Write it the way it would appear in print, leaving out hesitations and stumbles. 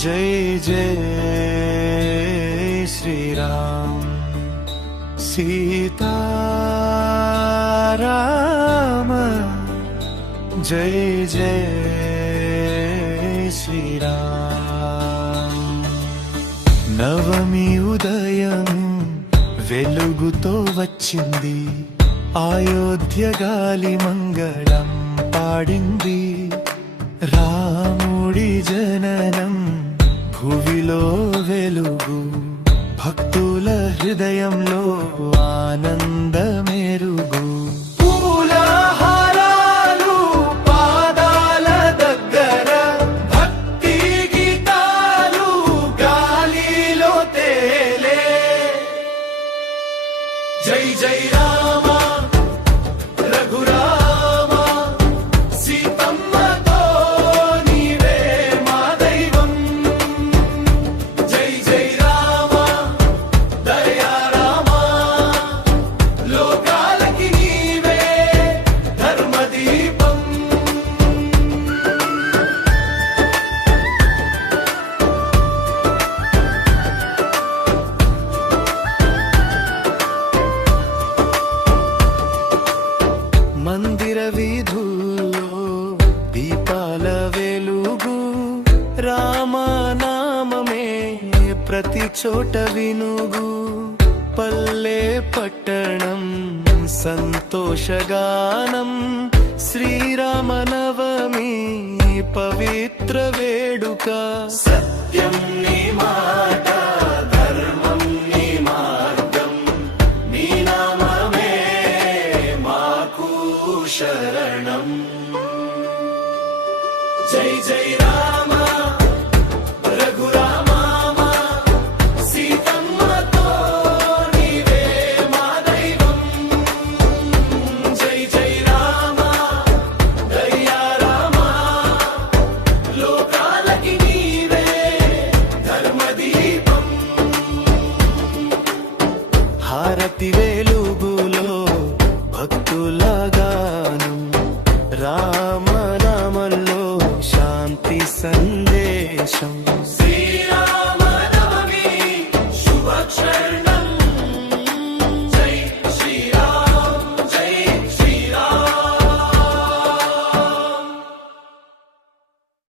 जय जय श्री राम सीताराम जय जय श्री राम నవమి ఉదయం వెలుగుతో వచ్చింది అయోధ్య గాలి మంగళం పాడింది రాముడి జననం భువిలో వెలుగు భక్తుల హృదయంలో ఆనందమెరుగు పూలహారాలు పాదాల దగ్గర భక్తి గీతాలు గాలిలో తేలే జై జై రామ రఘురామ సీతమ్మతో నీవే మా దైవం జై జై రామ దయా రామ లోకాలకి నీవే ధర్మదీపం మందిర వీధుల్లో దీపాల వెలుగు రామనామమే ప్రతి చోట వినుగు పల్లె పట్టణం సంతోషగానం శ్రీరామనవమి పవిత్ర వేడుక సత్యం నీ మాట ధర్మం నీ మార్గం నీ నామమే మాకు శరణం జై జై రామ రఘురామ సీతమ్మతో నీవే మా దైవం జై జై రామ దయా రామ లోకాలకి నీవే ధర్మదీపం హారతి వెలుగులో భక్తుల గానం రామనామంలో శాంతి సందేశం